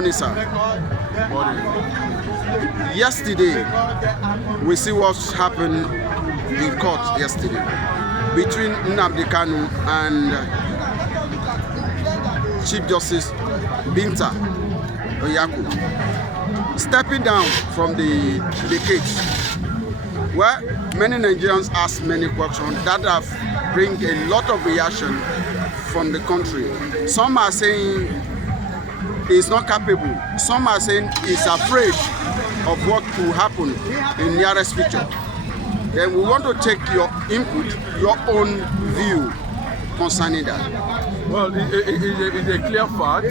morning, sir. Morning. Yesterday, we see what happened in court yesterday between Nnamdi Kanu and Chief Justice Binta Oyaku stepping down from the cage. Well, many Nigerians ask many questions that have bring a lot of reaction from the country. Some are saying he's not capable. Some are saying he's afraid of what will happen in nearest future. Then we want to take your input, your own view concerning that. Well, it's a clear fact.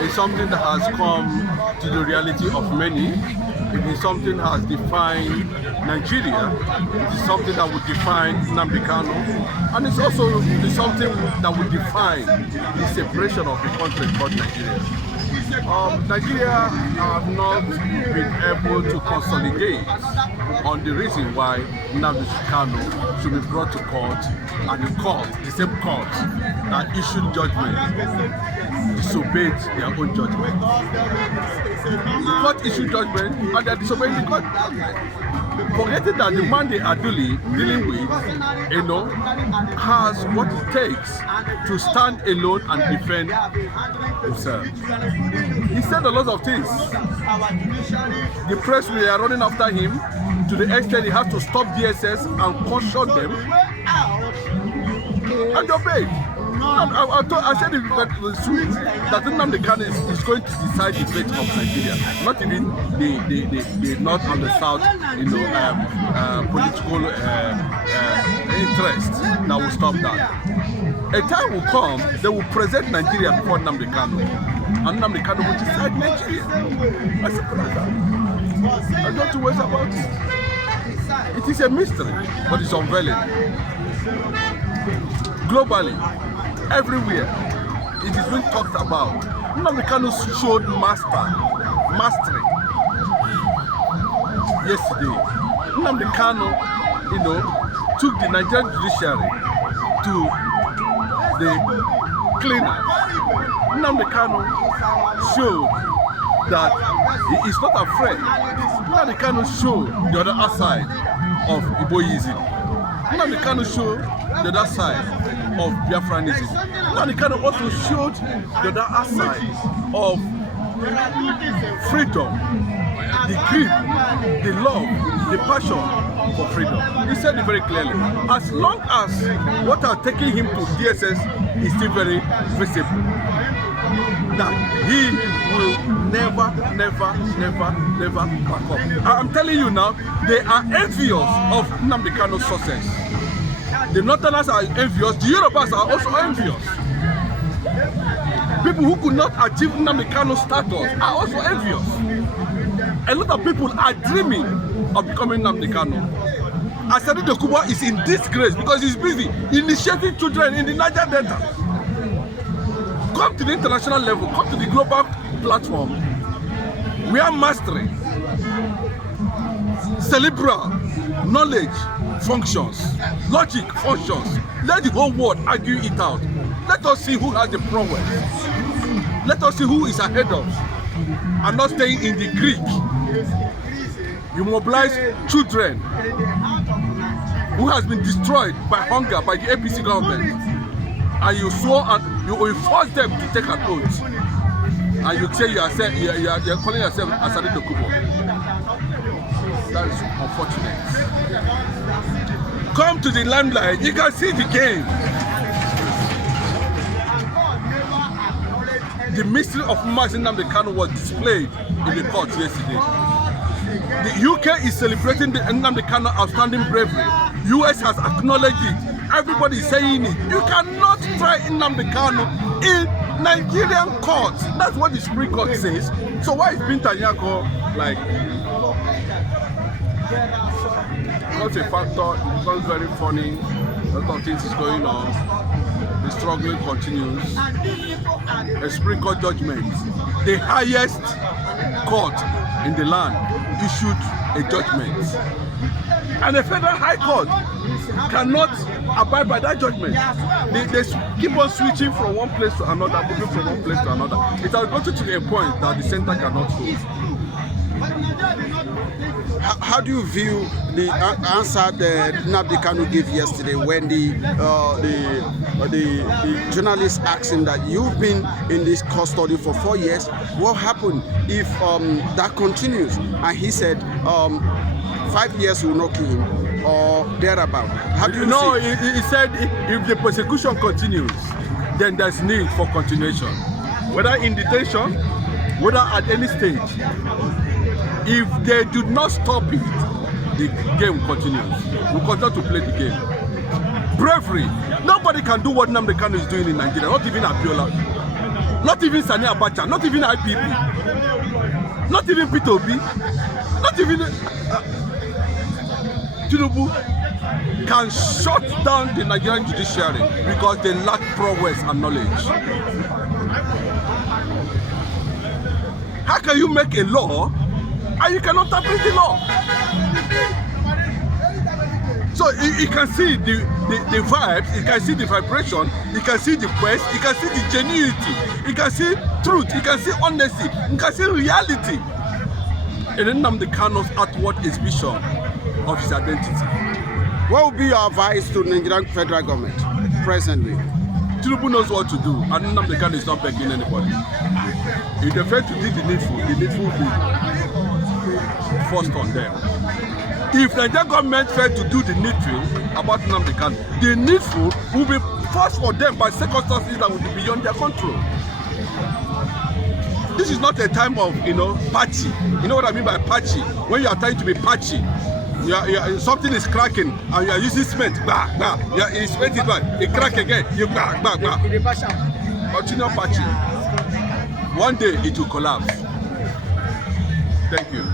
It's something that has come to the reality of many. It is something that has defined Nigeria. It is something that would define Nnamdi Kanu. And it's also something that would define the separation of the country called Nigeria. Nigeria have not been able to consolidate on the reason why Nnamdi Kanu should be brought to court, and the court, the same court that issued judgment, disobeyed their own judgment. The court issued judgment and they are disobeying the court judgment, forgetting that the man they are dealing with, has what it takes to stand alone and defend himself. He said a lot of things. The press were running after him to the extent he had to stop DSS and caution them, and they obeyed. I said that Nnamdi Kanu is going to decide the fate of Nigeria, not even the north and the south, political interest that will stop that. A time will come, they will present Nigeria before Nnamdi Kanu, and Nnamdi Kanu will decide Nigeria. As simple as that. There's not two ways about it. It is a mystery, but it's unveiling. Globally, everywhere, it is being talked about. Nnamdi Kanu showed mastery yesterday. Nnamdi Kanu, took the Nigerian judiciary to the cleaners. Nnamdi Kanu showed that he is not afraid. Nnamdi Kanu showed the other side of Iboyism. Nnamdi Kanu showed the other side of Biafra'Sm. Nnamdi Kanu also showed the other side of freedom, the grip, the love, the passion for freedom. He said it very clearly. As long as what are taking him to DSS is still very visible, that he will never back up. I'm telling you now, they are envious of Nnamdi Kanu's success. The Northerners are envious, the Yorubas are also envious. People who could not achieve Nnamdi Kanu's status are also envious. A lot of people are dreaming of becoming Nnamdi Kanu. Atiku Abubakar is in disgrace because he's busy initiating children in the Niger Delta. Come to the international level, come to the global platform. We are mastering. Cerebral knowledge functions, logic functions. Let the whole world argue it out. Let us see who has the prowess. Let us see who is ahead of us and not staying in the Greek. You mobilize children who has been destroyed by hunger by the APC government, and you swore and you will force them to take an oath, and you say you are calling yourself Nnamdi Kanu. That is unfortunate. Come to the limelight, you can see the game. The mystery of Nnamdi Kanu was displayed in the court yesterday. The UK is celebrating the Nnamdi Kanu outstanding bravery. US has acknowledged it. Everybody is saying it. You cannot try Nnamdi Kanu in Nigerian courts. That's what the Supreme Court says. So why is Binta Oyaku like? Because a factor, it becomes very funny. A lot of things is going on. The struggling continues. A Supreme Court judgment, the highest court in the land, issued a judgment And the Federal High Court cannot abide by that judgment. They keep on switching from one place to another, moving from one place to another. It has gotten to a point that the center cannot hold. How do you view the answer that Nnamdi Kanu gave yesterday when the journalist asked him that you've been in this custody for 4 years? What happened if that continues? And he said 5 years will not kill him or thereabout. How do you know? see? He said if the persecution continues, then there's need for continuation, whether in detention, whether at any stage. If they do not stop it, the game continues. We continue to play the game. Bravery. Nobody can do what Nnamdi Kanu is doing in Nigeria. Not even Abiola. Not even Sani Abacha. Not even IPP. Not even P2B. Not even tinubu can shut down the Nigerian judiciary because they lack prowess and knowledge. How can you make a law and you cannot interpret the law? So you can see the vibes, you can see the vibration, you can see the quest, you can see the genuinity, you can see truth, you can see honesty, you can see reality. And then Nnamdi Kanu's outward exhibition of his identity. What would be your advice to the Nigerian federal government presently? Tinubu knows what to do, and Nnamdi Kanu is not begging anybody. If they fail to do the needful will be forced on them. If the Nigerian government fails to do the needful about Nnamdi Kanu, the needful will be forced for them by circumstances that will be beyond their control. This is not a time of, patchy. You know what I mean by patchy? When you are trying to be patchy, something is cracking and you are using cement. You cement it back, it crack again. You continue patching. One day it will collapse. Thank you.